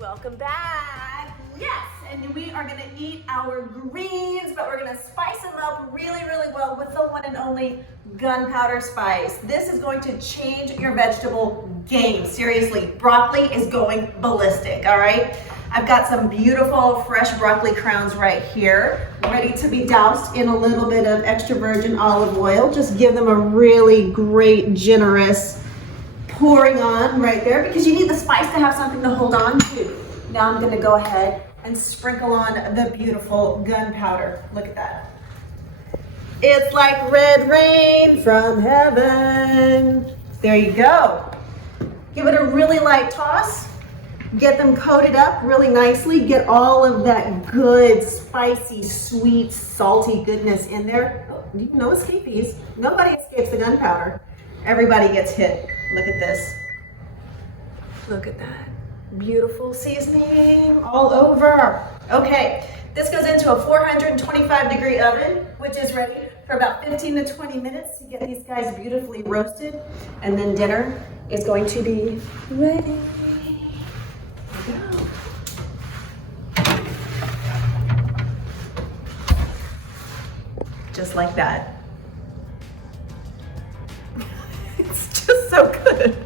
Welcome back. Yes, and we are gonna eat our greens, but we're gonna spice them up really, really well with the one and only gunpowder spice. This is going to change your vegetable game. Seriously, broccoli is going ballistic, all right? I've got some beautiful fresh broccoli crowns right here, ready to be doused in a little bit of extra virgin olive oil. Just give them a really great, generous pouring on right there because you need the spice to have something to hold on to. Now I'm gonna go ahead and sprinkle on the beautiful gunpowder. Look at that. It's like red rain from heaven. There you go. Give it a really light toss. Get them coated up really nicely. Get all of that good, spicy, sweet, salty goodness in there. Oh, no escapees. Nobody escapes the gunpowder. Everybody gets hit. Look at this. Look at that. Beautiful seasoning all over. Okay, this goes into a 425-degree oven, which is ready for about 15 to 20 minutes to get these guys beautifully roasted. And then dinner is going to be ready. Here we go. Just like that. It's just so good.